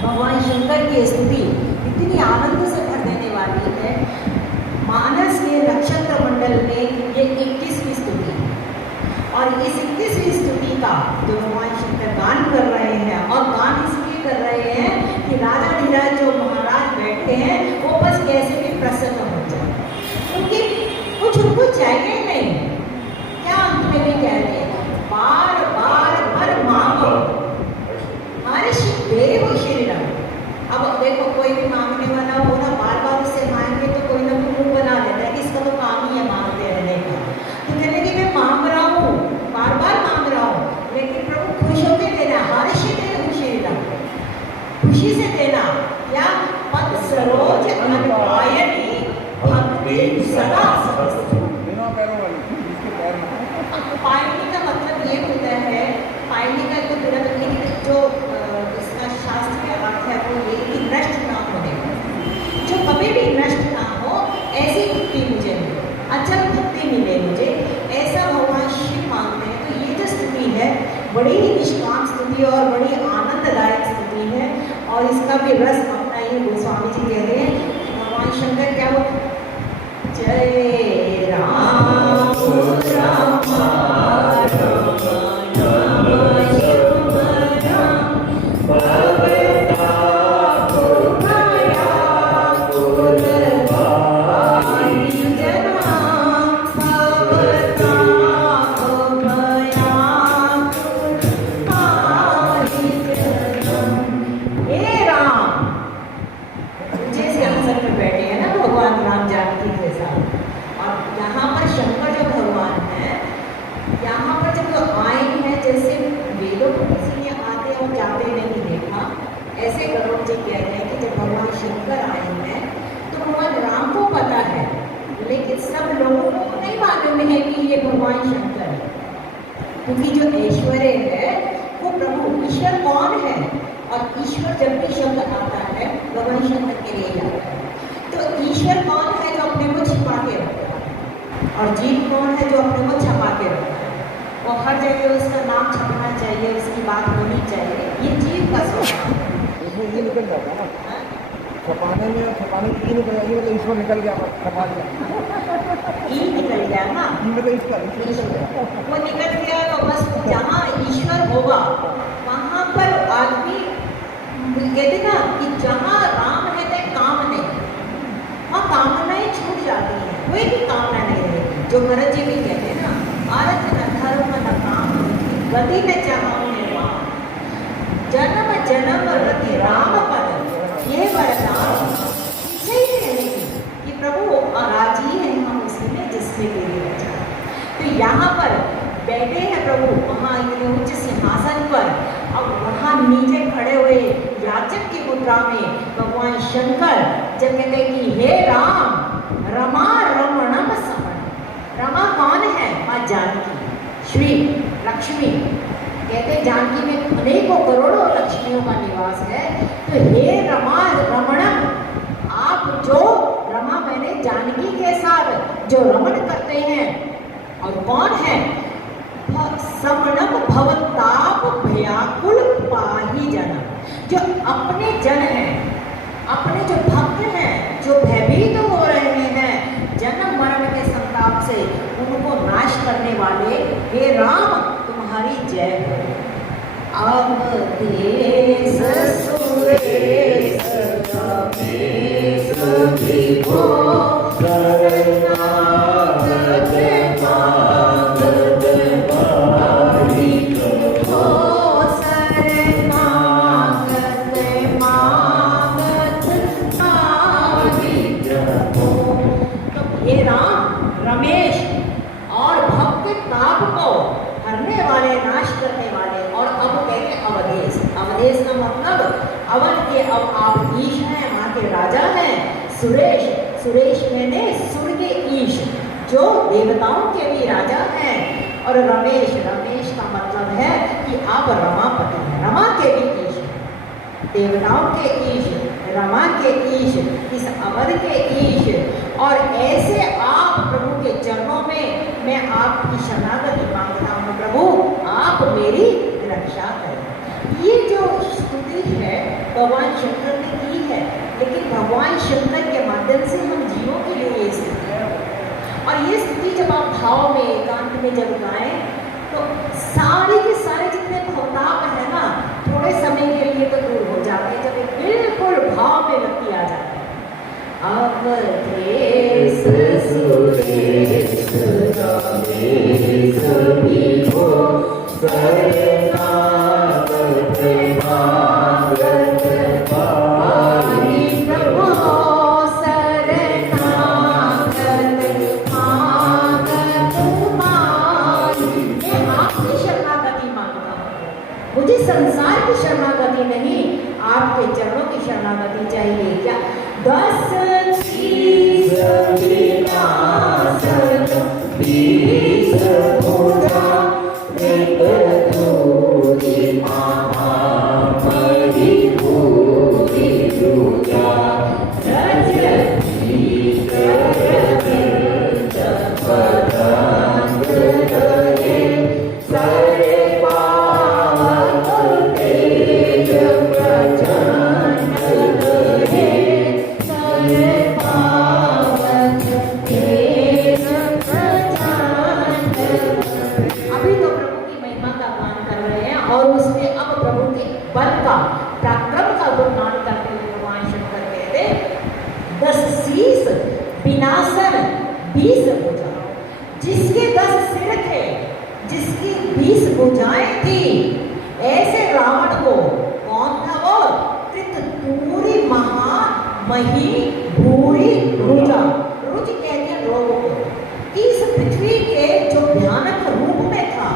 भगवान शंकर की स्तुति इतनी आनंद से भर देने वाली है। मानस के नक्षत्र मंडल में ये 21वीं स्तुति और इस 21वीं स्तुति का जो भगवान शंकर गान कर रहे हैं और गान इसलिए कर रहे हैं कि राजा धीराज जो महाराज बैठे हैं वो बस कैसे भी प्रसन्न हो जाए, क्योंकि कुछ उनको चाहिए नहीं। क्या अंत में भी कह रहे हैं, बार बार वर मांगो हर्ष देव श्री राम। अब देखो कोई भी मांगने वाला हो ना, बार बार उससे मांगे तो कोई ना कोई मुंह बना देता है कि इसका तो काम ही है मांगते रहने का। तो कहने की मैं मांग रहा हूँ, बार बार मांग रहा हूँ, लेकिन प्रभु खुश होकर देना, हर्ष देव श्री राम, खुशी से देना। या पद सरोज अनपायनी भक्ति सदा बिना पैरों वाली, इसके पैर में। पायनी का मतलब ये होता है, पायनी का तो पूरा जो इसका शास्त्रीय अर्थ है वो ये कि नष्ट ना होने, जो कभी भी नष्ट ना हो ऐसी भक्ति मुझे मिले, अचल भक्ति मिले मुझे, ऐसा भगवान शिव मांगते हैं। तो ये जो स्तुति है बड़ी ही निष्काम स्तुति और बड़ी आनंददायक स्तुति है। और इसका भी रस अपना ये गोस्वामी जी कह रहे हैं, भगवान शंकर क्या वो जय राम ऐसे गरुड़ जी कह रहे हैं कि जब भगवान शंकर आए हैं तो भगवान राम को पता है, लेकिन सब लोगों को नहीं मालूम है कि ये भगवान शंकर है, क्योंकि जो ऐश्वर्य है वो प्रभु ईश्वर कौन है, और ईश्वर जब भी शब्द आता है भगवान शंकर के लिए आता है। तो ईश्वर कौन है जो अपने को छिपा के रखता है, और जीव कौन है जो अपने को छपा के रखता है, और हर जगह उसका नाम छपना चाहिए, उसकी बात होनी चाहिए। ये जीव का स्वभाव है। ये निकल जाता है ना, छपाने में और छपाने की निकल जाएगी, मतलब इसमें निकल गया, छपा गया, निकल गया ना, मतलब इसका वो निकल गया। तो बस जहाँ ईश्वर होगा वहाँ पर आदमी कहते ना कि जहाँ राम है तो काम नहीं, वहाँ कामनाएं छूट जाती हैं, कोई भी कामना नहीं रहेगी। जो भरत जी भी कहते हैं ना, आरत न धर्म न काम गति न चाहूँ निर्वाण, जन्म जन्म रति राम पद ये वरदान। सही कहने की कि प्रभु राजी है हम उसी में जिसमें के लिए रचा। तो यहाँ पर बैठे हैं प्रभु वहाँ इतने उच्च सिंहासन पर, अब वहाँ नीचे खड़े हुए याचक की मुद्रा में भगवान शंकर जब कहते हैं कि हे राम रमा रमणम समण। रमा कौन है? माँ जानकी, श्री लक्ष्मी। कहते जानकी में अनेकों करोड़ों लक्ष्मियों का निवास है। तो हे रमा रमणम, आप जो रमा मैंने जानकी के साथ जो रमण करते हैं, और कौन है? समणम भवताप भयाकुल पाही जन, जो अपने जन हैं, अपने जो भक्त हैं, जो भयभीत हो रहे हैं जन्म मरण के संताप से, उनको नाश करने वाले हे राम तुम्हारी जय हो। अब देश सुरेश रमेश विभो शरणागत मागत बारी हो, शरणागत मागत बारी हो। तो हे राम रमेश और भक्त ताप को हरने वाले, नाश करने वाले, और अब कहते अवधेश। अवधेश का मतलब अवध के अब आप ईश हैं, वहाँ के राजा हैं। सुरेश, सुरेश मैंने सुर के ईश, जो देवताओं के भी राजा हैं। और रमेश, रमेश का मतलब है कि आप रमापति हैं, रमा के भी ईश हैं, देवताओं के ईश, रमा के ईश, इस अवध के ईश। और ऐसे आप प्रभु के चरणों में मैं आपकी शरणागति मांगता हूँ, प्रभु आप मेरी रक्षा करें। ये जो स्तुति है भगवान शंकर ने की है, लेकिन भगवान शंकर के माध्यम से हम जीवों के लिए ये स्थिति है। और ये स्थिति जब आप भाव में एकांत में जब गाएं तो सारे के सारे जितने भवताप है ना, थोड़े समय के लिए तो दूर हो जाते हैं जब एक बिल्कुल भाव में व्यक्ति आ जाता है। अवधेश सुरेश रमेश विभो शरणागत शरणागत पाहि प्रभो शरणागत मागत तुम्हारी। मैं आपकी शरणागति मांगता हूँ, मुझे संसार की शरणागति नहीं, आपके चरणों की शरणागति चाहिए। क्या 10 चीज विनाशन 20 भुजा एक दूरी महामणि भूरि दूजा रजनी करविंद पदांग रहे सारे पावक तेज प्रचंड रहे सारे पावक तेज प्रचंड। अभी तो प्रभु की महिमा का गान कर रहे हैं और उसमें अब प्रभु के बल का पराक्रम का गुणगान करते हुए भगवान शंकर कहते 10 शीस विनाशन 20 भुजा। जिसके 10 सिर थे, जिसकी 20 भुजाएं थी, ऐसे रावण को कौन था वो? त्रितूरी महामही भूरि रुजा। रुज कहते हैं रोग को, कि इस पृथ्वी के जो भयानक रूप में था,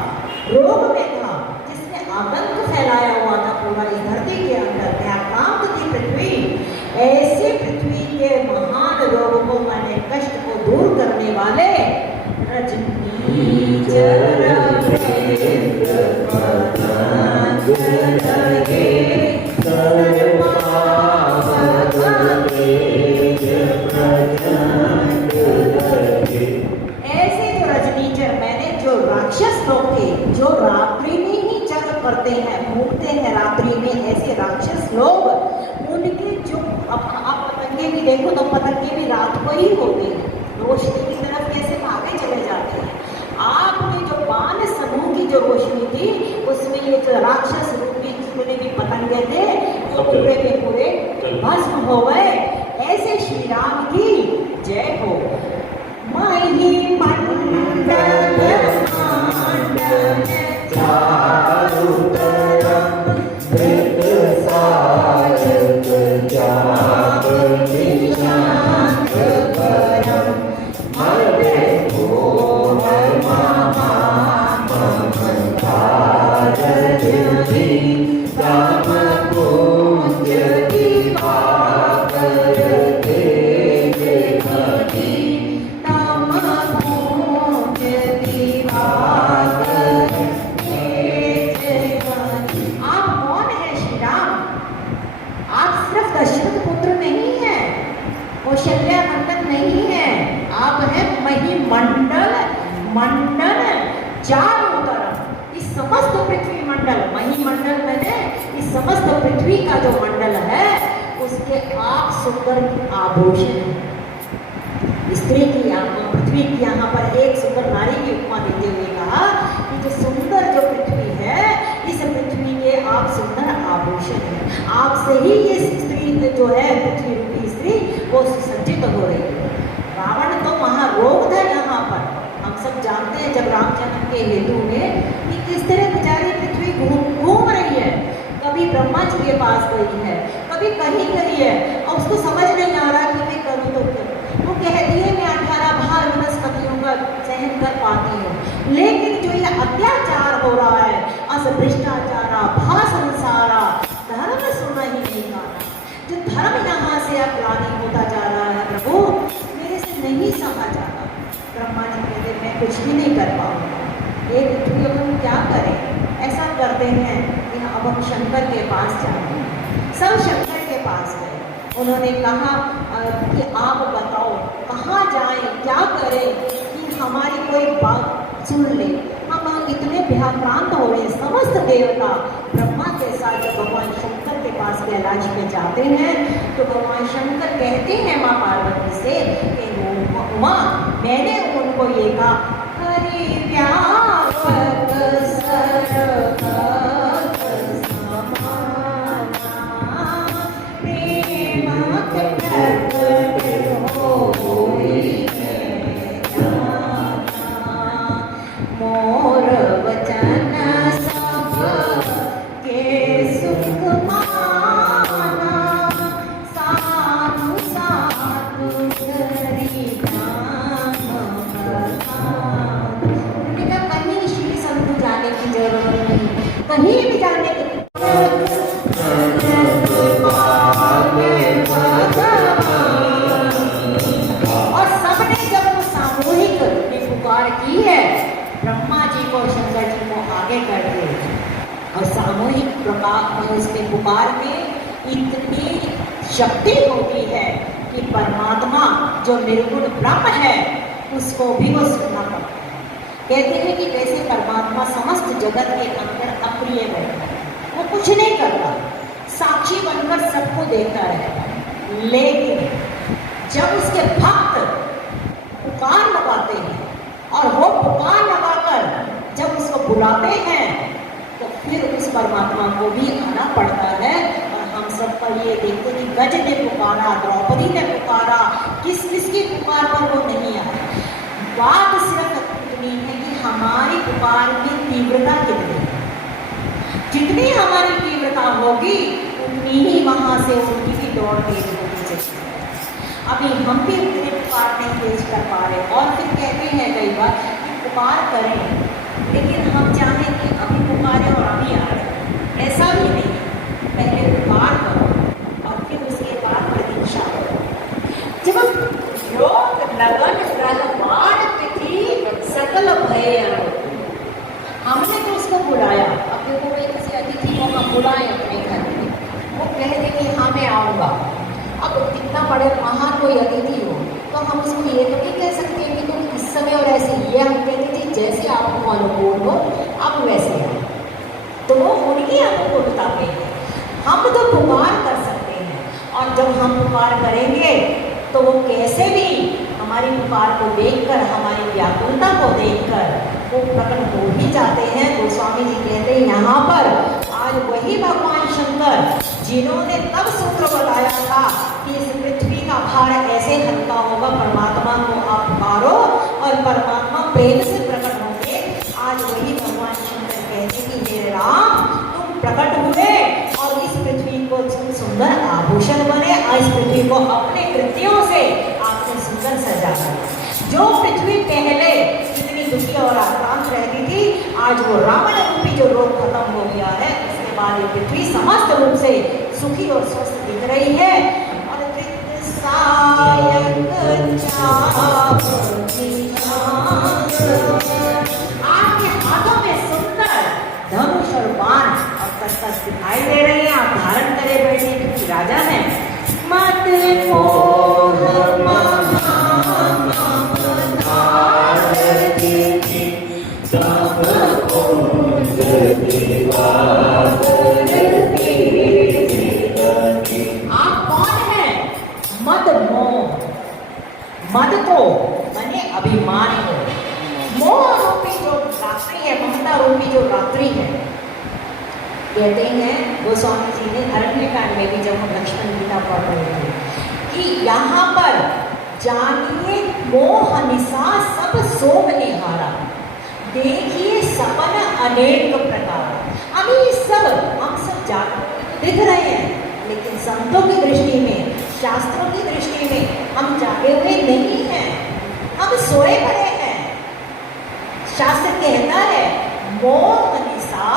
रोग में था, जिसने आतंक फैलाया हुआ था पूरा इस धरती के अंदर, भयाक्रांत थी पृथ्वी। ऐसे पृथ्वी के महान रोग को, माने कष्ट को दूर करने वाले रजनी चरकेन्द्र पदांग रहे सर्वपावक तेज प्रचंड रहे। ऐसे जो रजनीचर, मैंने जो राक्षस लोग थे, जो रात्रि में ही चर करते हैं, घूमते हैं रात्रि में, ऐसे राक्षस लोग, उनके जो आप पतंगे भी देखो तो पतंगे भी रात को ही होते हैं, रोशनी की तरफ कैसे भागे चले जाते हैं। आपने जो बाण समूह की जो रोशनी थी, उसमें ये जो राक्षस रूपी जितने भी पतंगे थे वो पूरे के पूरे भस्म हो गए। ऐसे श्री राम की जय हो। मही मंडल मंडल चारु तरफ मृत सारक जाप निशांत परम मर्दे कोमल मामा ममता रजनी राम कुंज दिवाकर तेज घटी राम कुंज दिवाकर तेज घटी। आप कौन है श्री राम? आप सिर्फ दशरथ पुत्र नहीं है, कौशल्या नंदन नहीं है, आप है महिमंडल मंडल चारों तरफ। इस समस्त पृथ्वी मंडल, महिमंडल मैंने इस समस्त पृथ्वी का जो मंडल है, उसके आप सुंदर आभूषण है। स्त्री की यहाँ, पृथ्वी की यहाँ पर एक सुंदर नारी की उपमा देते हुए कहा कि जो सुंदर जो पृथ्वी है, इस पृथ्वी के आप सुंदर आभूषण है। आपसे ही ये स्त्री जो है, पृथ्वी रूपी स्त्री, वो सुसज्जित हो रही है। रावण तो महारोग था यहाँ पर, हम सब जानते हैं जब राम जन्म के हेतु में कि किस तरह बेचारी पृथ्वी घूम रही है। कभी ब्रह्मा जी के पास गई है, कभी कहीं गई है, और उसको समझ नहीं आ रहा कि मैं करूँ तो क्या। वो कहती है मैं 18 भार वनस्पतियों का सहन कर पाती हूँ, लेकिन जो ये अत्याचार हो रहा है, अस भ्रष्टाचारा भा संसारा, धर्म सुना ही नहीं पाना, जो धर्म यहाँ से अब ग्लानि होता जा रहा है प्रभु, मेरे से नहीं सहा जाता। ब्रह्मा जी कहते मैं कुछ भी नहीं कर पाऊंगा, ये पृथ्वी अब हम क्या करें। ऐसा करते हैं कि अब हम शंकर के पास जाते हैं। सब शंकर के पास गए, उन्होंने कहा कि आप बताओ कहाँ जाएं, क्या करें कि हमारी कोई बात सुन ले। हम इतने भयाक्रांत हो रहे हैं। समस्त देवता ब्रह्मा के साथ जब भगवान शंकर के पास कैलाश में जाते हैं तो भगवान शंकर कहते हैं माँ पार्वती से कि उमा, मैंने उनको ये कहा, हरि व्यापक सर्वभक्त समाना, प्रेम प्रकट होई है जाना, मोर वचन सब के सुख माना, साधु साधु करी नाम बखान। उन्होंने कहा कहीं श्री संत जाने की जरूरत नहीं, कहीं भी जाने की और सबने जब वो सामूहिक पुकार की है, ब्रह्मा जी को शंकर जी को आगे कर दे और सामूहिक प्रकार में उसके पुकार में इतनी शक्ति होती है कि परमात्मा जो निर्गुण ब्रह्म है उसको भी वो सुनना पड़ता है। कहते हैं कि वैसे परमात्मा समस्त जगत के अंदर अप्रिय बैठा है, वो कुछ नहीं करता, साक्षी बनकर सबको देखता है, लेकिन जब उसके भक्त पुकार लगाते हैं और वो पुकार लगाकर जब उसको बुलाते हैं तो फिर उस परमात्मा को भी आना पड़ता है। और हम सब पर ये देखते कि गज ने पुकारा, द्रौपदी ने पुकारा, किस किस की पुकार पर वो नहीं आया। बात सिर्फ इतनी है कि हमारी पुकार में तीव्रता कितनी है, जितनी हमारी तीव्रता होगी उतनी ही वहाँ से उनकी भी दौड़ तेज होती चाहिए। अभी हम भी उतने पुकार नहीं तेज कर पा रहे और फिर कहते हैं कई बार कि पुकार करें, लेकिन हम चाहें कि अभी पुकारें और अभी आ जाए, ऐसा भी नहीं। पहले पुकार करो और फिर उसके बाद प्रतीक्षा करो। जब योग लगन प्रहलाद तिथि सकल भय, हमने तो उसको बुलाया, अब देखो मैं किसी अतिथि को हम बुलाए अपने घर में, वो कह दे कि हाँ मैं आऊँगा। अब कितना बड़े महान कोई अतिथि हो तो हम उसको ये तो नहीं कह सकते कि तुम इस समय और ऐसे, ये हम कहते थे जैसे आपको अनुकूल हो आप वैसे आओ, तो वो उनकी अनुकूलता पे है। हम तो पुकार कर सकते हैं और जब हम पुकार करेंगे तो वो कैसे भी हमारी पुकार को देखकर, हमारी व्याकुलता को देखकर वो प्रकट हो ही जाते हैं। गोस्वामी जी कहते हैं यहाँ पर आज वही भगवान शंकर जिन्होंने तब सूत्र बताया था कि इस पृथ्वी का भार ऐसे हल्का होगा, परमात्मा को आप पुकारो और परमात्मा प्रेम से प्रकट होंगे। आज वही भगवान शंकर कहते कि हे राम, तुम प्रकट हुए और इस पृथ्वी को सुंदर आभूषण बने, इस पृथ्वी को अपने कृत्यों से आपने सुंदर सजा दिया। जो पृथ्वी पहले इतनी दुखी और आक्रांत रहती थी, आज वो रावण रूपी जो रोग खत्म हो गया है, इसके बाद ये पृथ्वी समस्त रूप से सुखी और स्वस्थ दिख रही है। और आपके हाथों में सुंदर धनुष और बाण और कस्कस दिखाई दे रही है। आप धारण करे बैठे क्योंकि राजा है। मत आप कौन है? मद मोह, मद को माने अभिमान को, मोह रूपी जो रात्रि है, ममता रूपी जो रात्रि है। कहते हैं गोस्वामी जी ने अरण्यकांड में भी जब हम लक्ष्मण गीता पढ़ रहे थे कि यहाँ पर जानिए मोह निशा सब सोम निहारा, देखिए सपन अनेक प्रकार। अभी सब हम सब दिख रहे हैं, लेकिन संतों की दृष्टि में, शास्त्रों की दृष्टि में हम जागे हुए नहीं हैं, हम सोए पड़े हैं। शास्त्र कहता है मोह निशा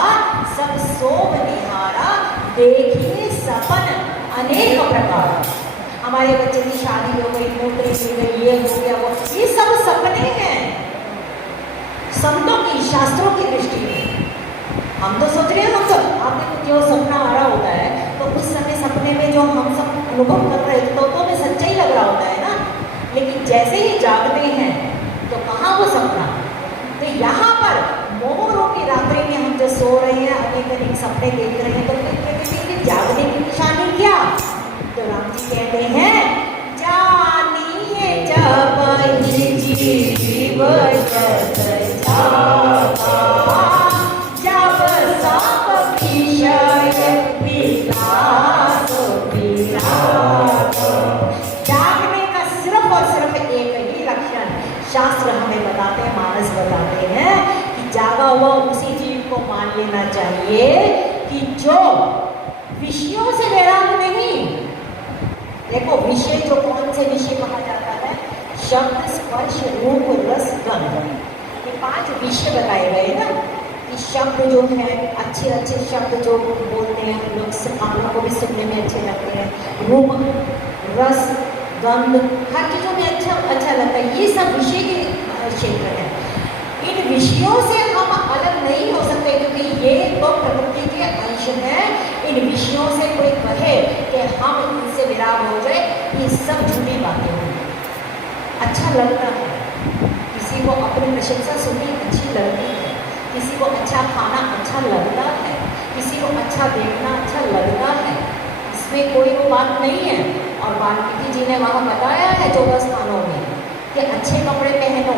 सब सोम निहारा, देखिए सपन अनेक प्रकार। हमारे बच्चे की शादी हो गई, नौकरी मिल गई, ये हो गया, वो, ये सब सपने हैं संतों की, शास्त्रों की दृष्टि में। हम तो सोच रहे हैं, हम सब आपने जो सपना आ रहा होता है तो उस समय सपने में जो हम सब अनुभव कर रहे थे तो में सच्चा ही लग रहा होता है ना, लेकिन जैसे ही जागते हैं तो कहाँ वो सपना। तो यहाँ पर मोह रूपी रात्रि में हम जो सो रहे हैं, अनेक अनेक सपने देख रहे हैं, तो फिर जागने की निशानी क्या? तो राम जी कहते हैं जानिए जब जीव जग जागा, जब सब विषय विलास विरागा। जागने का सिर्फ और सिर्फ एक ही लक्षण शास्त्र हमें बताते हैं, मानस बताते हैं कि जागा हुआ उसी जीव को मान लेना चाहिए कि जो विषयों से वैराग नहीं। देखो विषय जो कौन से विषय कहा जाता है? शब्द, स्पर्श, रूप, रस, गंध, ये 5 विषय बताए गए ना। कि शब्द जो है अच्छे अच्छे शब्द जो बोलते हैं हम लोग, कानों को भी सुनने में अच्छे लगते हैं। रूप, रस, गंध, हर चीज़ों में अच्छा लगता है। ये सब विषय के क्षेत्र है। इन विषयों से हम अलग नहीं हो सकते क्योंकि ये तो प्रकृति के अंश हैं। इन विषयों से कोई कहे कि हम इनसे विराग हो जाए, ये सब झूठी बातें हैं। अच्छा लगता है, किसी को अपनी प्रशंसा सुननी अच्छी लगती है, किसी को अच्छा खाना अच्छा लगता है, किसी को अच्छा देखना अच्छा लगता है, इसमें कोई वो बात नहीं है। और वाल्मीकि जी ने वहाँ बताया है 14 स्थानों में कि अच्छे कपड़े पहनो,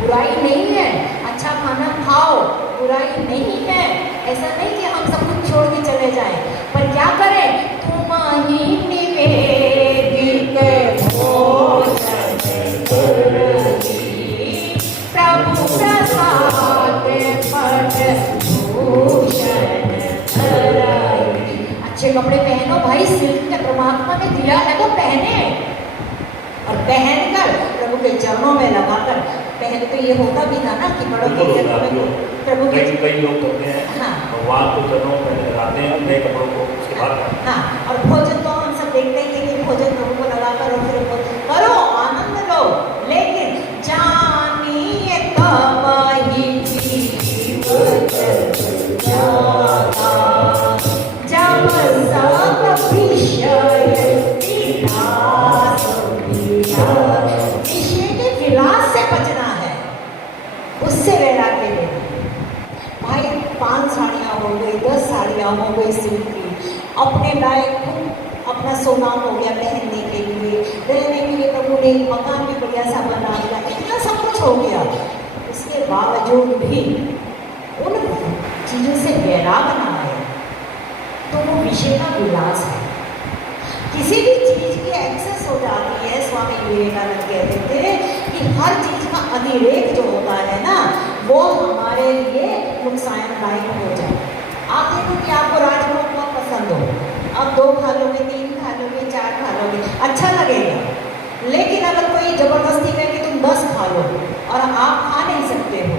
बुराई नहीं है, अच्छा खाना खाओ, बुराई नहीं है। ऐसा नहीं कि हम सब कुछ छोड़ के चले जाएं, पर क्या करें? तुम ही निवेदित भोजन प्रभु प्रसाद पट भूषण धराई। अच्छे कपड़े पहनो भाई, सिल्क के परमात्मा ने दिया है तो पहने, और पहनकर प्रभु के चरणों में लगाकर पहले तो ये होता भी था ना कि बड़ों के चरणों में प्रभु के कई लोग करते हैं। हाँ, भगवान को चरणों में लगाते हैं नए कपड़ों को, उसके बाद हाँ, और भोजन तो हम सब देखते हैं कि भोजन प्रभु को लगाकर और फिर भोजन करो, आनंद लो। लेकिन जानिए तब ही जीव जग जागा, जब सब विषय विलास विराग। विषय के विलास से बचना है, उससे वैराग्य लेना। भाई 5 साड़ियाँ हो गई, 10 साड़ियाँ हो गई सिल्क की, अपने लायक अपना सोना हो गया पहनने के लिए, रहने के लिए प्रभु ने मकान भी बढ़िया सा बना दिया, इतना सब कुछ हो गया। उसके बावजूद भी उन चीज़ों से वैराग ना आए तो वो विषय का विलास है। किसी भी चीज़ की एक्सेस हो जाती है। स्वामी विवेकानंद कहते थे कि हर चीज़ का अतिरेक जो होता है ना, वो हमारे लिए नुकसानदायक हो जाए। आप देखो कि आपको राजभोग बहुत पसंद हो, आप 2 खा लोगे, 3 खा लोगे, 4 खा लोगे, अच्छा लगेगा। लेकिन अगर कोई ज़बरदस्ती कहे कि तुम 10 खा लो और आप खा नहीं सकते हो,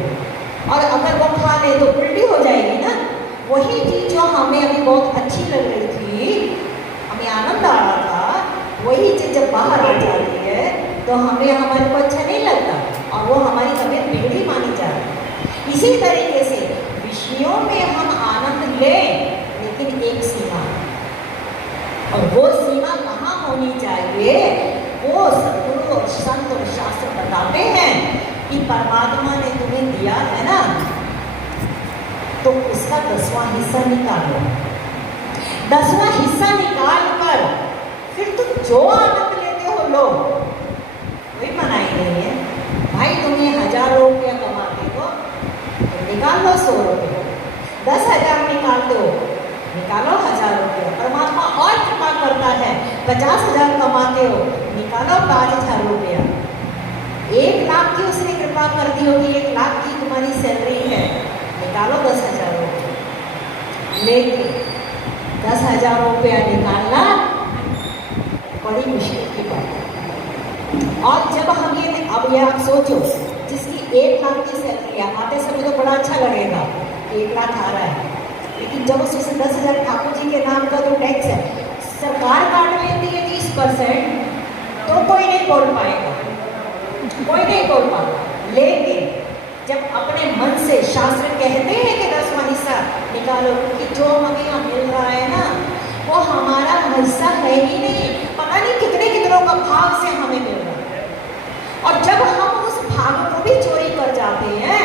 और अगर वो खा ले तो उल्टी हो जाएगी ना। वही चीज़ जो हमें अभी बहुत अच्छी लग रही थी, हमें आनंद आ रहा था, वही चीज़ जब बाहर आ जाती है तो हमें हमारे को अच्छा नहीं लगता और वो हमारी तबीयत बिगड़ी मानी जाती है। इसी तरीके से विषयों में हम आनंद लें, लेकिन एक सीमा, और वो सीमा कहाँ होनी चाहिए? वो सद्गुरु और संत और शास्त्र बताते हैं कि परमात्मा ने तुम्हें दिया है ना, तो उसका 10वां हिस्सा निकालो। 10वां हिस्सा निकाल कर फिर तुम जो आनंद लेते हो लो, कोई मनाही नहीं है। भाई तुम्हें 1000 रुपया कमाते हो तो निकाल लो 100 रुपये, 10,000 निकालते हो निकालो 1000 रुपया। परमात्मा और कृपा करता है, 50,000 कमाते हो निकालो 5,000 रुपया। 1 लाख की उसने कृपा कर दी होगी, 1 लाख की तुम्हारी सैलरी है, निकालो 10,000 रुपये। लेकिन 10,000 रुपया निकालना बड़ी मुश्किल की बात है। और जब हम ये, अब ये आप सोचो, जिसकी 1 लाख की सैलरी है, आते समय तो बड़ा अच्छा लगेगा, 1 लाख आ रहा है, लेकिन जब उसमें 10,000 ठाकुर जी के नाम का जो टैक्स है सरकार काट लेती है 30%, तो कोई नहीं बोल पाएगा, कोई नहीं बोल पाएगा। लेकिन जब अपने मन से शास्त्र कहते हैं कि 10वां हिस्सा निकालो, कि जो हमें यहाँ मिल रहा है ना वो हमारा हिस्सा है ही नहीं, पता नहीं कितने कितनों का भाग से हमें मिल रहा है। और जब हम उस भाग को भी चोरी कर जाते हैं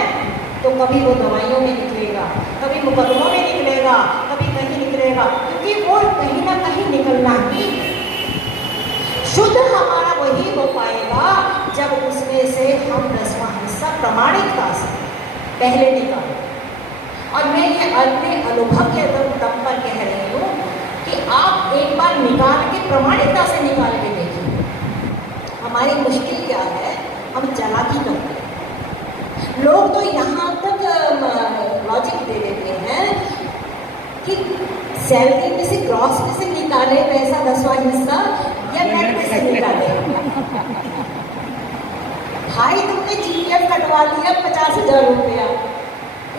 तो कभी वो दवाइयों में निकलेगा, कभी मुकदमों में निकलेगा, कभी कहीं निकलेगा। जाएगा, क्योंकि वो कहीं ना कहीं निकलना ही। शुद्ध हमारा वही हो पाएगा जब उसमें से हम 10वां हिस्सा प्रमाणिकता से पहले निकालें। और मैं ये अपने अनुभव के दम पर कह रही हूँ कि आप एक बार निकाल के प्रमाणिकता से निकाल के देखिए। हमारी मुश्किल क्या है, हम चालाकी करते हैं। लोग तो यहाँ तक लॉजिक दे देते हैं कि सैलरी में से, ग्रॉस में से निकाले पैसा 10वां हिस्सा या नेट में से निकाले। भाई तुमने जीएफ कटवा लिया 50,000 रुपया,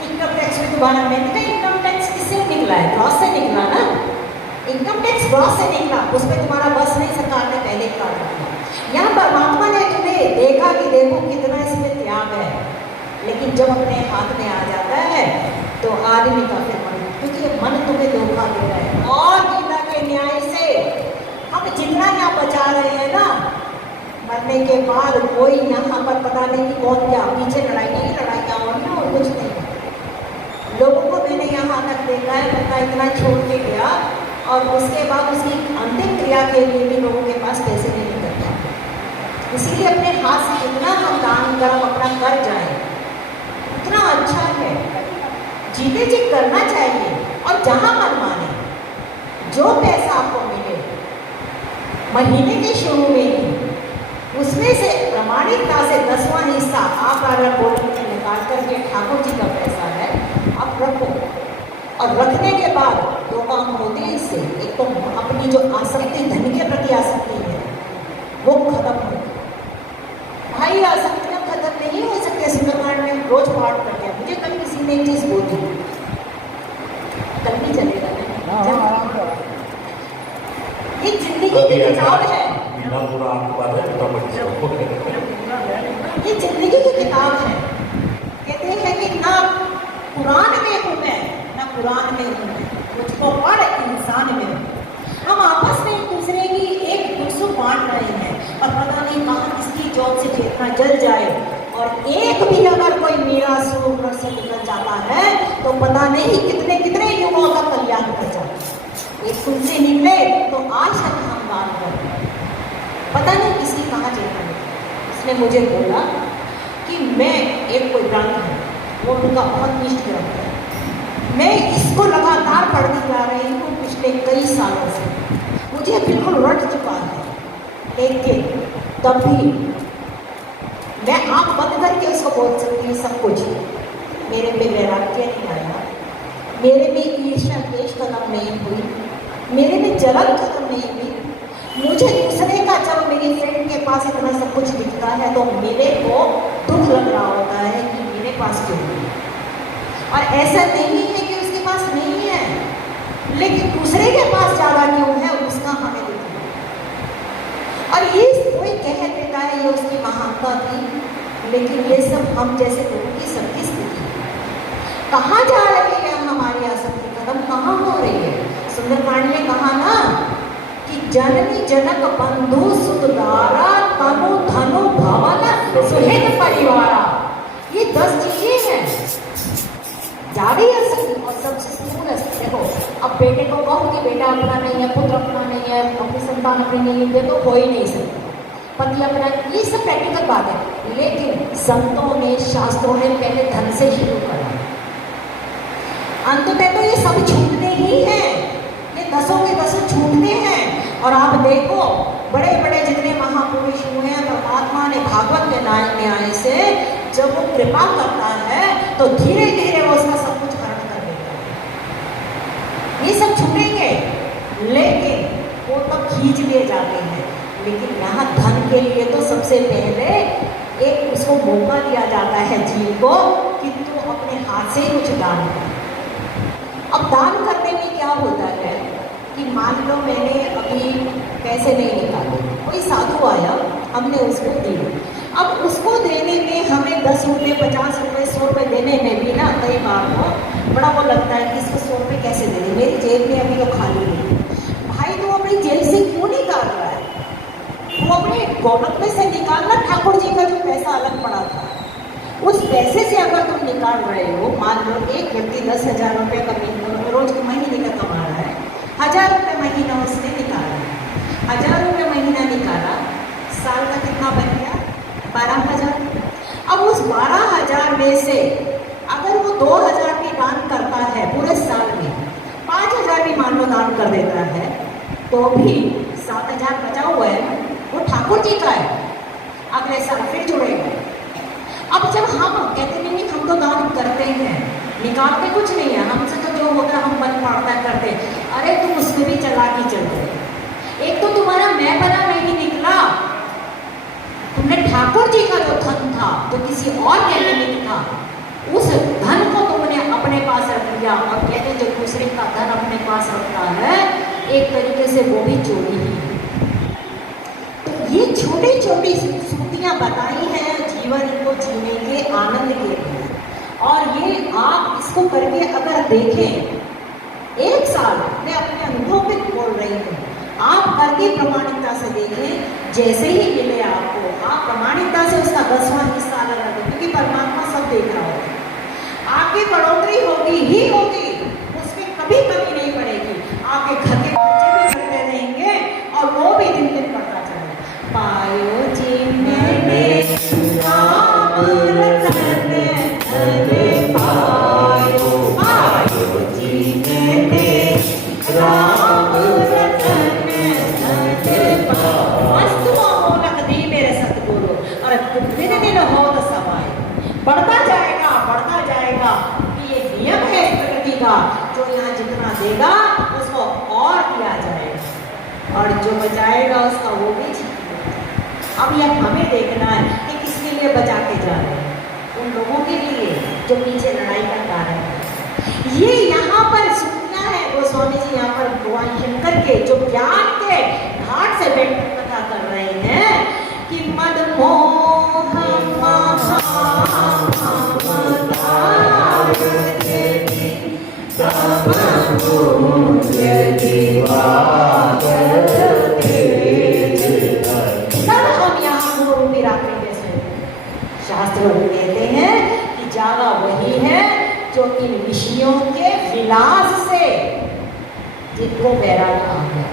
इनकम टैक्स में दोबारा मैंने कहा इनकम टैक्स किससे निकला है? ग्रॉस से निकला ना। इनकम टैक्स ग्रॉस से निकला, उस पर तुम्हारा बस नहीं, सरकार ने पहले काट दिया। यहाँ परमात्मा ने तुम्हें देखा कि देखो कितना इसमें त्याग है, लेकिन जब अपने हाथ में आ जाता है तो आदमी का फिर मन, क्योंकि मन तुम्हें धोखा दे रहा है। और गीता के न्याय से हम जितना यहाँ बचा रहे हैं ना, मरने के बाद कोई यहाँ पर पता नहीं कि कौन क्या पीछे लड़ाइयाँ और कुछ नहीं। लोगों को मैंने यहाँ तक देखा है, बंदा इतना छोड़ के गया और उसके बाद उसकी अंतिम क्रिया के लिए भी लोगों के पास पैसे नहीं निकलते। इसीलिए अपने हाथ से जितना हम दान कर्म अपना कर जाए उतना अच्छा है। जीते जी करना चाहिए। और जहाँ मन माने, जो पैसा आपको मिले महीने के शुरू में ही, उसमें से प्रमाणिकता से 10वां हिस्सा आप अगर बोतल में निकाल करके ठाकुर जी का पैसा है आप रखो। और रखने के बाद 2 काम होते हैं इससे। एक तो अपनी जो आसक्ति, धन के प्रति आसक्ति है, वो खत्म हो। भाई आसक्तियाँ खत्म नहीं हो सकते। सुंदरकांड में रोज पाठ करके मुझे कल किसी ने एक चीज़ बोली, कल भी चलेगा ये जिंदगी की किताब है। ये जिंदगी की किताब है। कहते हैं कि ना कुरान में हूँ मैं, ना कुरान में हूँ मैं, मुझको पढ़ इंसान में हूँ। हम आपस में एक दूसरे की एक दुख सुख बांट रहे हैं और पता नहीं कहाँ किसकी जॉब से चेतना जल जाए। और एक भी अगर कोई मेरा सूर से निकल जाता है तो पता नहीं कितने कितने युवाओं का कल्याण कर जाता है। एक तुमसे निकले तो आज तक हम दान करते हैं, पता नहीं किसी कहाँ चेतना निकला। उसने मुझे बोला कि मैं एक कोई ग्रंथ है, वो उनका बहुत इष्ट ग्रंथ है, मैं इसको लगातार पढ़ती जा रही हूँ पिछले कई सालों से, मुझे बिल्कुल रट चुका है। लेकिन तब भी मैं आँख बंद करके उसको बोल सकती हूँ सब कुछ। मेरे में वैराग्य नहीं आया, मेरे में ईर्ष्या द्वेष खत्म नहीं हुई, मेरे में जलन खत्म नहीं हुई। मुझे दूसरे का, जब मेरी फ्रेंड के पास इतना सब कुछ दिखता है तो मेरे को दुख लग रहा होता है कि मेरे पास क्यों नहीं। और ऐसा नहीं है कि उसके पास नहीं है, लेकिन दूसरे के पास ज़्यादा क्यों है उसका हमें दिखता है। और ये कोई कह देता है ये उसकी महानता थी, लेकिन ये सब हम जैसे लोगों की सबकी स्थिति है। कहाँ जा रही है हमारी आसक्ति, खत्म कहाँ हो रही है? सुंदरकांड ने कहा ना कि जननी जनक बंधु सुतदारा तनु धनु भवन सुहित परिवारा, ये 10 चीजें हैं। जा रही है आसक्ति। और सबसे स्थूल आसक्ति देखो, अब बेटे को कहो कि बेटा अपना नहीं है, पुत्र अपना नहीं है, अपनी संतान अपनी नहीं है, तो हो ही नहीं सकता। पति अपना, ये सब प्रैक्टिकल बात है। लेकिन संतों ने, शास्त्रों ने पहले धन से शुरू करा। अंततः तो ये सब छूटते ही हैं, ये 10 के 10 छूटते हैं। और आप देखो बड़े बड़े जितने महापुरुष हुए हैं, परमात्मा ने भागवत के न्याय से जब वो कृपा करता है तो धीरे धीरे वो उसका सब कुछ हरण कर देता है। ये सब छूटेंगे, लेकिन वो तब खींच लिए जाते हैं। लेकिन यहाँ धन के लिए तो सबसे पहले एक उसको मौका दिया जाता है जीव को कि तू अपने हाथ से ही कुछ दान कर। अब दान करने में क्या होता है कि मान लो मैंने अभी पैसे नहीं निकाले, कोई साधु आया, हमने उसको दिए। अब उसको देने में हमें 10 रुपये, 50 रुपये, 100 रुपये देने में भी ना कई बार को बड़ा वो लगता है कि इसको 100 रुपये कैसे दे दें, मेरी जेब में अभी तो खाली नहीं। भाई तो अपनी जेब से क्यों निकाल रहा है? वो अपने गोलक में से निकालना, ठाकुर जी का जो पैसा अलग पड़ा था उस पैसे से अगर तुम निकाल रहे हो, मान लो एक व्यक्ति 10,000 रुपये का रोज के महीने का कमा रहा है, 1000 रुपये महीना उसने निकाला, 1000 रुपये महीना निकाला, साल का कितना बन गया? 12,000। अब उस 12,000 में से अगर वो 2,000 भी दान करता है पूरे साल में, 5,000 भी मान लो दान कर देता है, तो भी 7,000 बचा हुआ है ना, वो ठाकुर जी का है, अगले साल फिर जुड़ेगा। अब जब हम कहते नहीं हम तो दान करते हैं, निकालते कुछ नहीं है, हमसे तो जो होता है हम मन पड़ता करते, अरे तुम उसमें भी चालाकी चलते। एक तो तुम्हारा मैं बना नहीं निकला, तुमने ठाकुर जी का जो धन था तो किसी और के लिए था, उस धन को तुमने अपने पास रख लिया। और कहते हैं जो दूसरे का धन अपने पास रखता है एक तरीके से वो भी चोरी ही है। तो ये छोटी छोटी सूतियाँ बताई हैं जीवन को जीने के आनंद के लिए, और ये आप इसको करके अगर देखें, 1 साल मैं अपने अनुभव पे बोल रही हूँ, आप करके प्रमाणिकता से देखें, जैसे ही मिले आपको आप प्रमाणिकता से उसका 10वां हिस्सा लगा दें, क्योंकि परमात्मा सब देख रहा होगा, आपकी बढ़ोतरी होगी ही होगी, उसमें कभी कमी नहीं पड़ेगी। आपके घर के बच्चे भी करते रहेंगे और वो भी दिन दिन बढ़ता चलेगा। पायो जी मैंने राम रतन धन पायो, पायो जी मैंने राम रतन धन पायो। वस्तुओं हो नकदी मेरे सतगुरु, और दिन दिन हो तो समाये, बढ़ता जाएगा कि ये नियम है प्रकृति का, जो यहाँ जितना देगा उसको और दिया जाएगा, और जो बचाएगा उसका वो भी छीनेगा। अब यह हमें देखना है कि किसके लिए बचा के जा रहे हैं, उन लोगों के लिए जो पीछे लड़ाई का कारण है। ये यहाँ पर सूचना है गोस्वामी जी यहाँ पर भगवान शंकर के जो ज्ञान के घाट से बैठ कथा कर रहे हैं कि मद मोह शास्त्र कहते हैं कि जागा वही है जो इन विषयों के विलास से जिनको वैराग आ गया।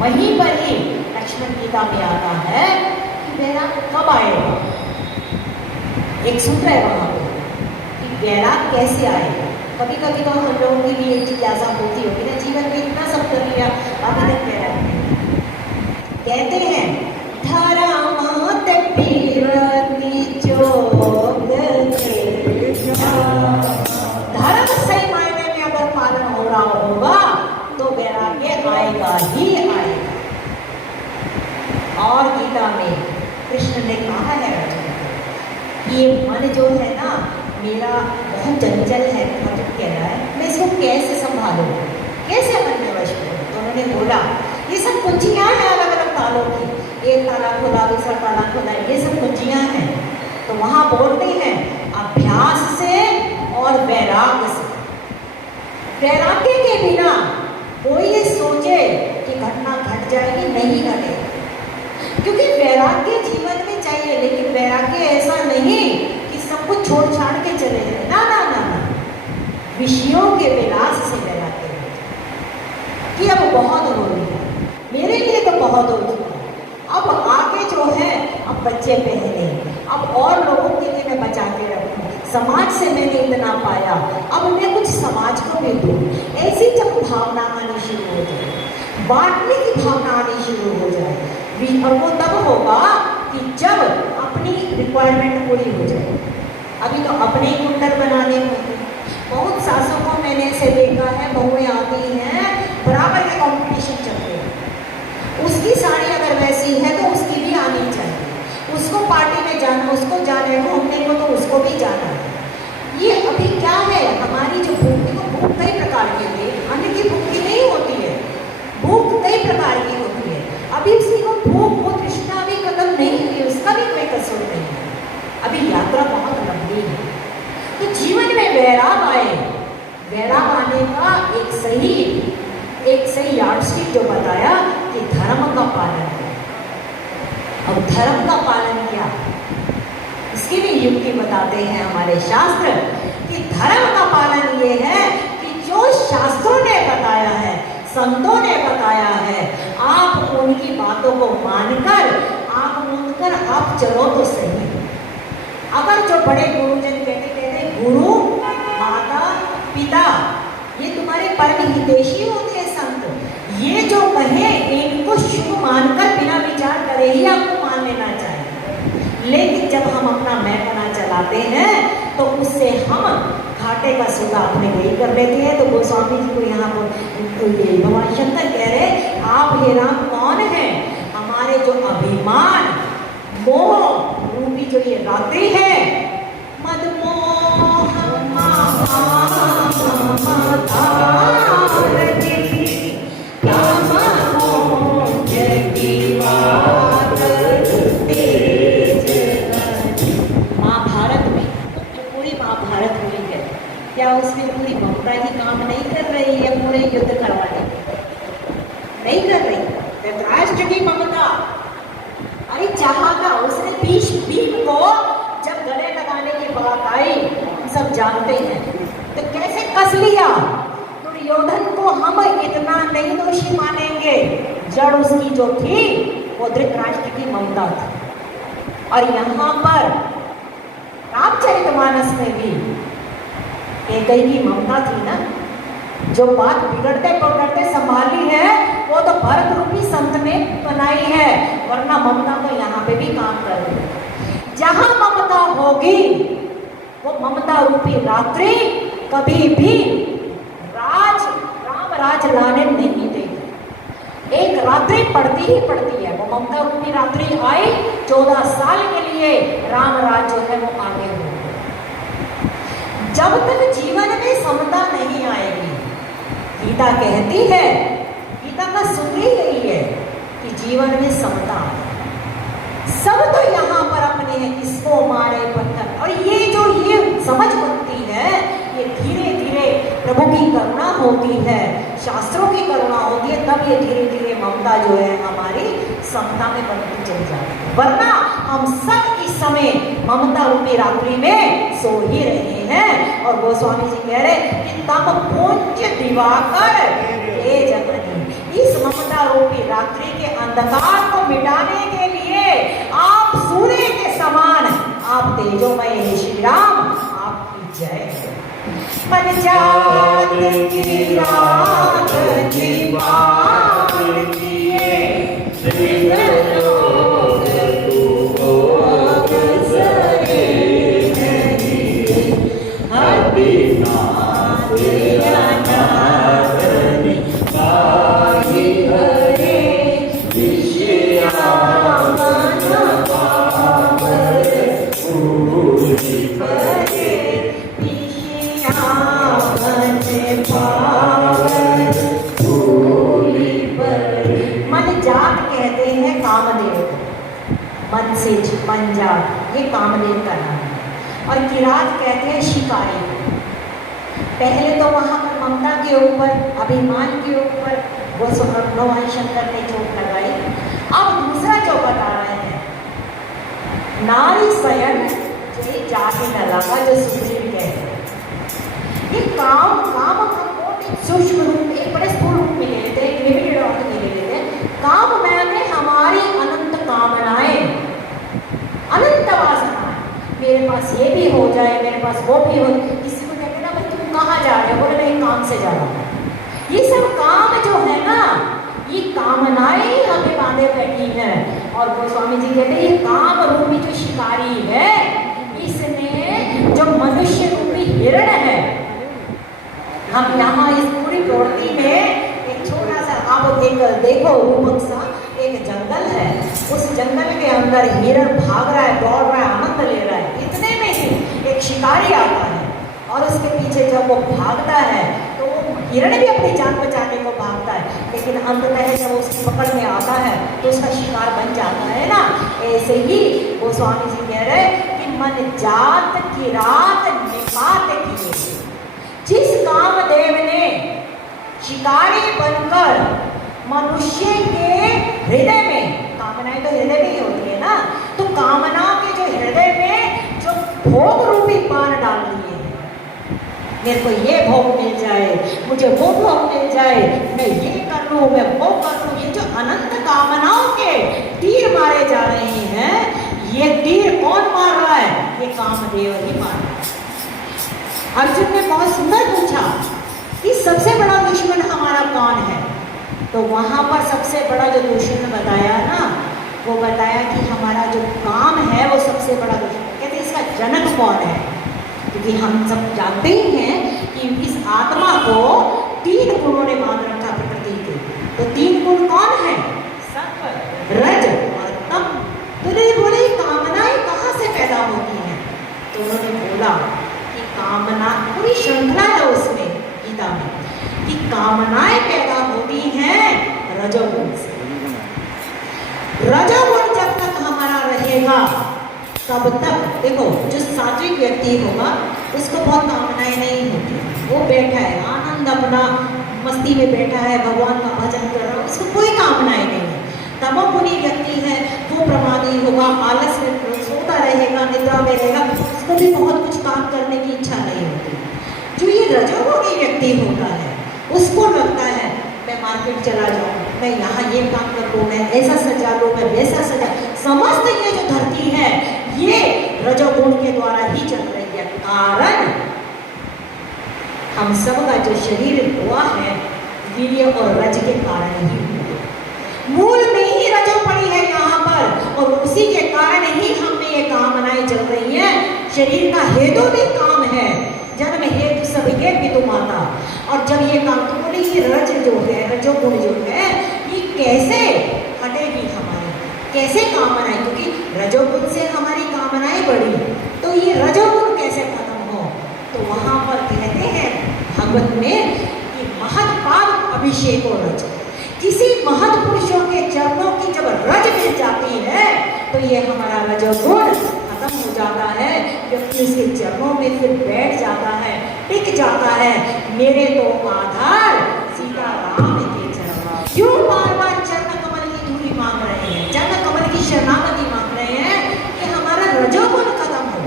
वहीं पर ही लक्ष्मण गीता में आता है कि वैराग कब आएगा। एक सूत्र है वहां पर कि वैराग कैसे आएगा। कभी कभी तो हम लोगों के लिए जिज्ञासा होती होगी ना, जीवन में इतना सब कर लिया अभी तक वैराग नहीं। कहते हैं धरामत पीरती जोग धर्म सही मायने में अगर पालन हो रहा होगा तो वैराग्य आएगा ही आएगा। और गीता में कृष्ण ने कहा है कि ये मन जो है ना मेरा बहुत चंचल है, बहुत कह रहा है, मैं इसको कैसे संभालूं, कैसे मन में वश करूं। तो उन्होंने बोला ये सब कुंजियां हैं अलग अलग तालों की, एक ताला खोला दूसरा ताला खोला, ये सब कुंजियां हैं। तो वहां बोलते हैं अभ्यास से और वैराग्य से। वैराग्य के बिना कोई ये सोचे कि घटना घट जाएगी, नहीं घटेगी, क्योंकि वैराग्य जीवन में चाहिए। लेकिन वैराग्य ऐसा नहीं कि सब कुछ छोड़ छाड़ के चले जाए, ना ना ना ना, विषयों के विलास से वैराग्य कि अब बहुत हो रही है, मेरे लिए तो बहुत हो चुका है, अब आगे जो है अब बच्चे पहले, अब और लोगों के लिए मैं बचा के रखूँ, समाज से मैंने इतना पाया, अब मैं कुछ समाज को भी दूँ। ऐसी जब भावना आनी शुरू हो जाए, बांटने की भावना आनी शुरू हो जाए, और वो तब होगा कि जब अपनी रिक्वायरमेंट पूरी हो जाए। अभी तो अपने ही कुंडल बनाने होंगे। बहुत सासों को मैंने ऐसे देखा है, बहुएं आती हैं, बराबर के कंपटीशन चल रहे हैं। उसकी साड़ी अगर वैसी है तो उसकी भी आनी चाहिए, उसको पार्टी में जाना, उसको जाने घूमने को तो उसको भी जाना है। ये अभी क्या है, हमारी जो भूख कई प्रकार की होती है, खाने की भूख की नहीं होती है, भूख कई प्रकार की होती है। अभी उसी को भूख वो तृष्णा भी खत्म नहीं हुई, उसका भी कोई कसूर नहीं है, अभी यात्रा बहुत लंबी है। तो जीवन में वैराग आए, वैराग आने का एक सही यार्डस्टिक जो बताया कि धर्म का पालन है। अब धर्म का पालन क्या, इसकी भी युक्ति बताते हैं हमारे शास्त्र कि धर्म का पालन ये है कि जो शास्त्रों ने बताया है, संतों ने बताया है। आप उनकी बातों को मानकर आप चलो तो सही। अगर जो बड़े गुरुजन कहते गुरु माता पिता ये तुम्हारे परम हितैषी होते हैं संत, ये जो कहे इनको शुभ मानकर बिना विचार करे ही आपको मान लेना चाहिए। लेकिन जब हम अपना मैपना चलाते हैं तो उससे हम घाटे का सौदा अपने यही कर लेते हैं। तो गोस्वामी जी को यहाँ पर भगवान शंकर कह रहे आप हे राम कौन है? हमारे जो अभिमान मोह रूपी जो ये रात्रि है, मदमोह महाभारत में जो पूरी महाभारत हुई है, क्या उसमें पूरी ममता ही काम नहीं कर रही है पूरे युद्ध करवाने? नहीं कर रही। धृतराष्ट्र की ममता, अरे चाहा था उसने भीम को जब गले लगाने की बात आई, हम सब जानते हैं, तो कैसे कस लिया। दुर्योधन को हम इतना नहीं दोषी मानेंगे, जड़ उसकी जो थी वो धृतराष्ट्र की ममता थी। और यहाँ पर रामचरितमानस में भी कैकेयी की ममता थी ना, जो बात बिगड़ते पकड़ते संभाली है वो तो भरत रूपी संत ने बनाई है, वरना ममता तो यहाँ पे भी काम कर रही है। जहां ममता होगी वो ममता रूपी रात्रि कभी भी राम राज लाने नहीं देगी। एक रात्रि पड़ती ही पड़ती है, वो ममता रूपी रात्रि आई 14 साल के लिए राम राज जो है वो आगे हो। जब तक जीवन में समता नहीं आएगी, गीता कहती है, गीता का सूत्र ही यही है कि जीवन में समता आए। सब तो यहाँ पर अपने हैं, किसको मारे बंधन। और ये जो ये समझ बनती है, ये धीरे धीरे प्रभु की करुणा होती है, शास्त्रों की करुणा होती है, तब ये धीरे धीरे ममता जो है हमारी समता में बनती चली जाती है। वरना हम सब इस समय ममता रूपी रात्रि में सो ही रहे हैं। और गोस्वामी जी कह रहे कि तब पूज्य दिवाकर हे जगनी, इस ममता रूपी रात्रि के अंधकार को मिटाने के लिए आप सूर्य के समान, आप तेजोमय हे श्री राम, आपकी जय। मन जात की रात की बात किए, मन से पंजाब, ये कामदेव का नाम है। और किरात कहते हैं शिकारी। पहले तो वहाँ पर ममता के ऊपर, अभिमान के ऊपर वो भगवान शंकर ने चोट लगाई। अब दूसरा जो बता रहे हैं, नारी शयन जाति न लगा, जो सुग्रीव कहते हैं। ये काम हमको सूक्ष्म रूप, एक बड़े स्थूल रूप में ले लेते हैं, लिमिटेड अर्थ में ले लेते हैं। काम मैंने हमारी अनंत कामनाएं, अनंत वासनाएं, मेरे पास ये भी हो जाए, मेरे पास वो भी हो। किसी को कहते ना भाई तुम कहाँ जा रहे हो, बोले मैं काम से जा रहा हूँ। ये सब काम जो है ना, ये कामनाएं हमें बांधे बैठी हैं। और गोस्वामी जी कहते हैं ये काम रूपी जो शिकारी है, इसने जो मनुष्य रूपी हिरण है, हम यहाँ इस पूरी प्रवृत्ति में एक छोटा सा, आप एक देखो रूपक सा एक जंगल है, उस जंगल के अंदर हिरण भाग रहा है, दौड़ रहा है, आनंद ले रहा है। इतने में ही एक शिकारी आता है और उसके पीछे जब वो भागता है तो हिरण भी अपनी जान बचाने को भागता है, लेकिन अंततः जब वो उसकी पकड़ में आता है तो उसका शिकार बन जाता है ना। ऐसे ही गोस्वामी जी कह रहे कि मन जात की रात निपात किए, जिस कामदेव ने शिकारी बनकर मनुष्य के हृदय में, कामनाएं तो हृदय में ही होती है ना, तो कामना के जो हृदय में जो भोग रूपी बाण डाल दिए, मेरे को ये भोग मिल जाए, मुझे वो भोग मिल जाए, मैं ये लूं, मैं वो कर लूं, ये जो अनंत कामनाओं के तीर मारे जा रहे हैं, ये तीर कौन मार रहा है? ये कामदेव ही मार रहा है। अर्जुन ने बहुत सुंदर पूछा कि सबसे बड़ा दुश्मन हमारा कौन है? तो वहां पर सबसे बड़ा जो दुश्मन बताया ना, वो बताया कि हमारा जो काम है वो सबसे बड़ा दुश्मन। कहते इसका जनक कौन है? क्योंकि हम सब जानते ही हैं कि इस आत्मा को 3 गुणों ने बांध रखा प्रकृति के। तो 3 गुण कौन है? सत्व, रज और तम। तो उन्होंने बोले कामनाएं कहाँ से पैदा होती हैं? तो उन्होंने बोला कि कामना, पूरी श्रृंखला है उसमें गीता में, कि कामनाएं पैदा होती हैं रजोगुण से। रजोगुण जब तक हमारा रहेगा तब तक, देखो जो सात्विक व्यक्ति होगा उसको बहुत कामनाएं नहीं होती, वो बैठा है आनंद अपना मस्ती में बैठा है, भगवान का भजन कर रहा है, उसको कोई कामनाएं नहीं है। तमोगुणी व्यक्ति है, वो प्रमादी होगा, आलस में सोता रहेगा, निद्रा में रहेगा, उसको भी बहुत कुछ काम करने की इच्छा नहीं होती। जो ये रजोगुणी व्यक्ति होता है उसको लगता है मैं मार्केट चला जाऊँ, मैं यहाँ ये काम कर लूँ, मैं ऐसा सजा लूँ, मैं वैसा सजा, समस्त ये जो धरती है ये रजोगुण के द्वारा ही चल रही है। कारण हम सब का जो शरीर हुआ है वीर्य और रज के कारण ही हुआ, मूल में ही रजो पड़ी है यहाँ पर, और उसी के कारण ही हमें ये कामनाएं चल रही है। शरीर का हेतु भी काम है, जन्म हेतु सब है पितु माता। और जब ये काम, तो बोले ये रज जो है, रजोगुण जो है, ये कैसे हटेगी हमारी, कैसे कामनाएं, क्योंकि रजोगुण से हमारी कामनाएं बढ़ी, तो ये रजोगुण कैसे खत्म हो? तो वहां पर कहते हैं भागवत में कि महत्पाद अभिषेको रज, किसी महत् पुरुषों के चरणों की जब रज मिल जाती है तो ये हमारा रजोगुण खत्म हो जाता है, व्यक्ति उसके चरणों में फिर बैठ जाता है, टिक जाता है। मेरे तो आधार सीता राम के चरण, क्यों बार बार चरण कमल की धूली मांग रहे हैं, चरण कमल की शरणागति मांग रहे हैं कि हमारा रजोगुण खत्म हो।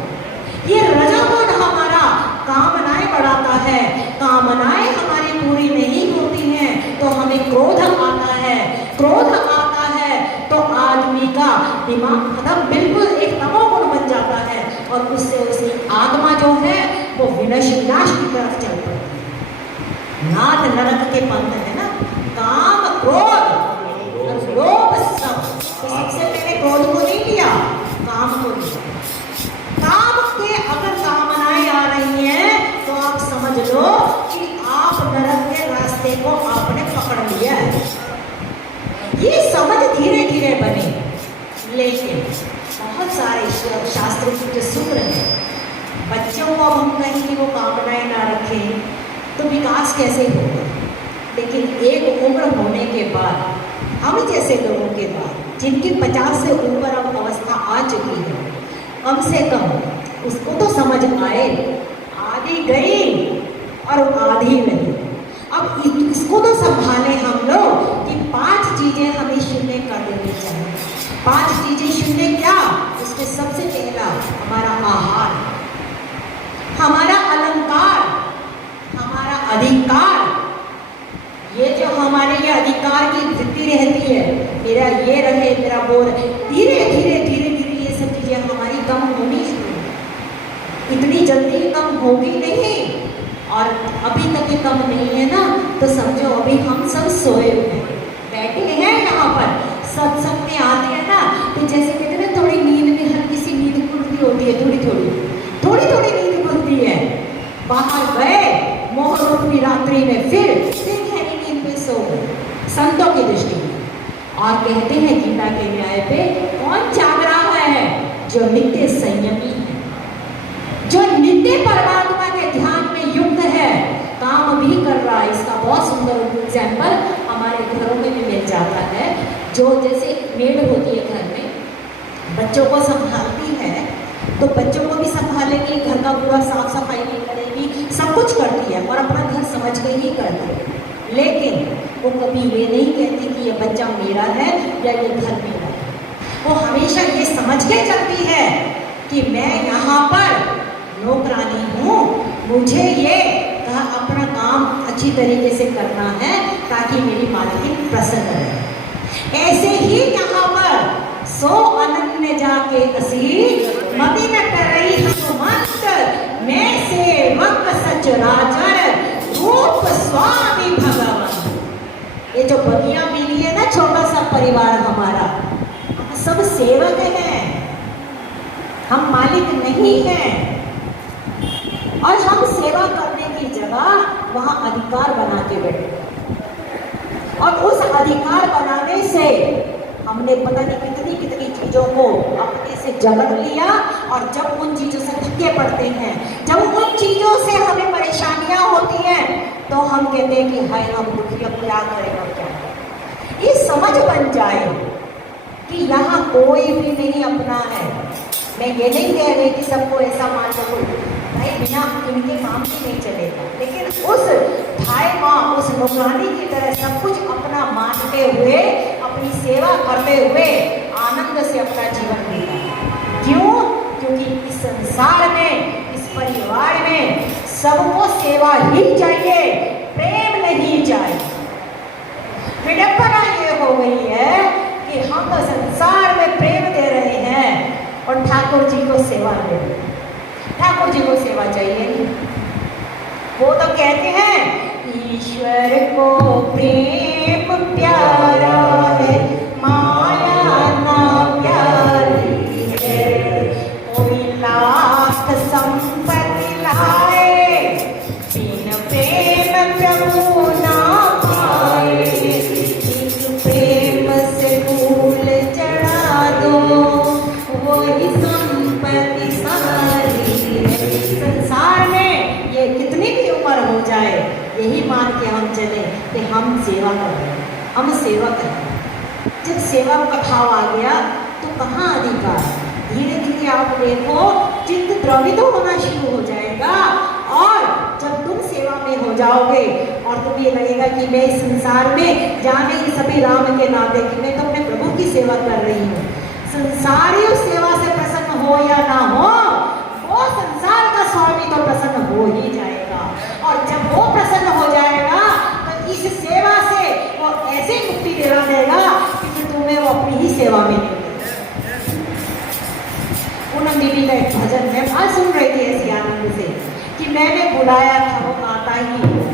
ये रजोगुण हमारा कामनाएं बढ़ाता है, कामनाएं हमारी पूरी नहीं होती हैं तो हमें क्रोध आता है, क्रोध आता है तो आदमी का दिमाग खत्म, बिल्कुल एक तमोगुण बन जाता है, और उससे उसकी आत्मा जो है वो विनाश की तरफ चल पड़ती है। नाथ नरक के पंथ है ना, काम क्रोध लोभ सब, तो सबसे पहले क्रोध को नहीं लिया, काम को लिया। काम के अगर कामनाएं आ रही हैं तो आप समझ लो कि आप नरक के रास्ते को आपने पकड़ लिया है। ये समझ धीरे धीरे बने, लेकिन बहुत सारे शास्त्रों के जो सूत्र हैं, बच्चों को अब हम कहें कि वो कामनाएं ना रखें तो विकास कैसे होगा? लेकिन एक उम्र होने के बाद, हम जैसे लोगों के बाद जिनकी 50 से ऊपर अब अवस्था आ चुकी है, कम से कम उसको तो समझ आए, आधी गई और आधी नहीं। अब इसको तो संभालें हम लोग कि 5 चीजें हमें शून्य कर देनी चाहिए। 5 चीजें शून्य क्या? उसमें सबसे पहला हमारा आहार, हमारा अलंकार, हमारा अधिकार। ये जो हमारे ये अधिकार की वृत्ति रहती है, मेरा ये रहे, मेरा वो रहे, धीरे धीरे धीरे धीरे ये सब चीजें हमारी कम होनी शुरू, इतनी जल्दी कम होगी नहीं, और अभी तक ये कम नहीं है ना, तो समझो अभी हम सब सोए हुए हैं, बैठे हैं यहाँ पर, सत्संग में आते हैं ना, तो जैसे कहते हैं ना, थोड़ी नींद में हल्की सी नींद खुलती होती है, थोड़ी थोड़ी नींद खुलती है। बाहर गए मोह रूपी रात्रि में, फिर गहरी नींद में सो गए, संतों की दृष्टि में। और कहते हैं गीता के न्याय पे, कौन जाग रहा है? जो नित्य संयमी है, जो नित्य परमात्मा के ध्यान में युक्त है, काम भी कर रहा है। इसका बहुत सुंदर एग्जाम्पल हमारे घरों में भी मिल जाता है। जो जैसे मेड होती है घर में, बच्चों को संभालती है, तो बच्चों को भी संभालेगी, घर का पूरा साफ सफाई भी करेगी, सब कुछ करती है और अपना घर समझ के ही करती है। लेकिन वो कभी ये नहीं कहती कि ये बच्चा मेरा है या ये घर मेरा है। वो हमेशा ये समझ के चलती है कि मैं यहाँ पर नौकरानी हूँ, मुझे ये अपना काम अच्छी तरीके से करना है, ताकि मेरी मालकिन प्रसन्न रहे। ऐसे ही यहाँ पर सो अनन्य जाके असी मदिन करई हनुमंत मैं सेवक सचराचर रूप स्वामी भगवान। ये जो बगिया मिली है ना, छोटा सा परिवार हमारा, सब सेवक हैं, हम मालिक नहीं हैं। और हम सेवा करने की जगह वहां अधिकार बना के बैठे, और उस अधिकार बनाने से हमने पता नहीं कितनी कितनी चीजों को अपने से जकड़ लिया। और जब उन चीजों से थके पड़ते हैं, जब उन चीजों से हमें परेशानियां होती हैं, तो हम कहते हैं कि हाय हम दुखी, अब क्या करेगा क्या करें। ये समझ बन जाए कि यहाँ कोई भी नहीं अपना है। मैं ये नहीं कह रही कि सबको ऐसा मान लो, भाई बिना इनके काम भी नहीं चलेगा, लेकिन उस भाई माँ, उस नौकरानी की तरह सब कुछ अपना मानते हुए, अपनी सेवा करते हुए आनंद से अपना जीवन जीना। क्यों? क्योंकि इस संसार में, इस परिवार में सबको सेवा ही चाहिए, प्रेम नहीं चाहिए। विडंबना ये हो गई है कि हम तो संसार में प्रेम दे रहे हैं और ठाकुर जी को सेवा दे रहे हैं। ठाकुर जी को सेवा चाहिए नहीं। वो तो कहते हैं ईश्वर को प्रेम प्यारा है, माया ना प्यारी है। कोई लाख संपत्ति लाए, बिन प्रेम प्रभु ना पाए। एक प्रेम से फूल चढ़ा दो, वही संपत्ति सारी है। संसार में ये कितनी भी उम्र हो जाए, यही मान के हम चले कि हम सेवा कर रहे हैं, हम सेवा कर रहे हैं। जब सेवा का भाव आ गया तो कहाँ अधिकार? धीरे धीरे आप देखो चित्त द्रवित होना शुरू हो जाएगा। और जब तुम सेवा में हो जाओगे और तुम्हें ये लगेगा कि मैं इस संसार में जाने ही सभी राम के नाते, कि मैं तो अपने प्रभु की सेवा कर रही हूँ। संसारी उस सेवा से प्रसन्न हो या ना हो, वो संसार का स्वामी तो प्रसन्न हो ही जाएगा। और जब वो प्रसन्न हो जाएगा तो इस सेवा से वो ऐसे मुक्ति दिला देगा कि तुम्हें वो अपनी ही सेवा में नहीं देगा। पूनम देवी का एक भजन मैं आज सुन रही थी ऐसी आनंद से कि मैंने बुलाया था वो आता ही होगा,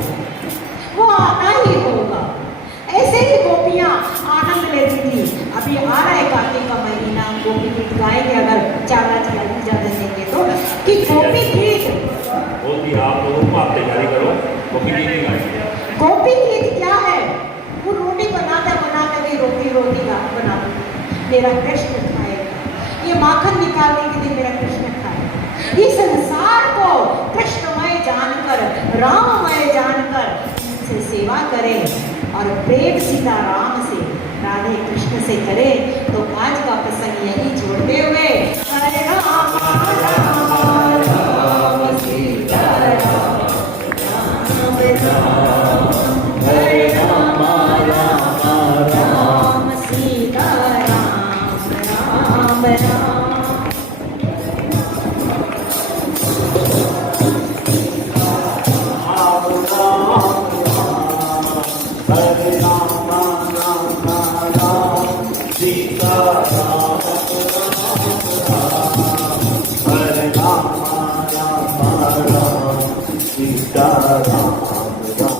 वो आता ही होगा। ऐसे ही गोपियाँ आनंद लेती थी। अभी आ रहा है कार्तिक का महीना, गोपी गीत गाएंगे अगर चारा जी इजाजत देंगे तो, कि गोपी गीत बोलती आप लोगों को आप तैयारी करो, गोपी गीत ही गाएंगे। गोपी गीत क्या है? वो रोटी बनाते बनाते भी रोटी रोटी बनाती, मेरा कृष्ण खाएगा, ये माखन निकालने के लिए मेरा कृष्ण खाएगा। ये संसार को कृष्णमय जानकर, राममय जानकर से सेवा करें और प्रेम सीताराम से, राधे कृष्ण से करें। तो आज का प्रसंग यही जोड़ते हुए हरे राम राम राम सीता राम, राम राम हरे राम राम राम सीता राम, राम राम। हरे राम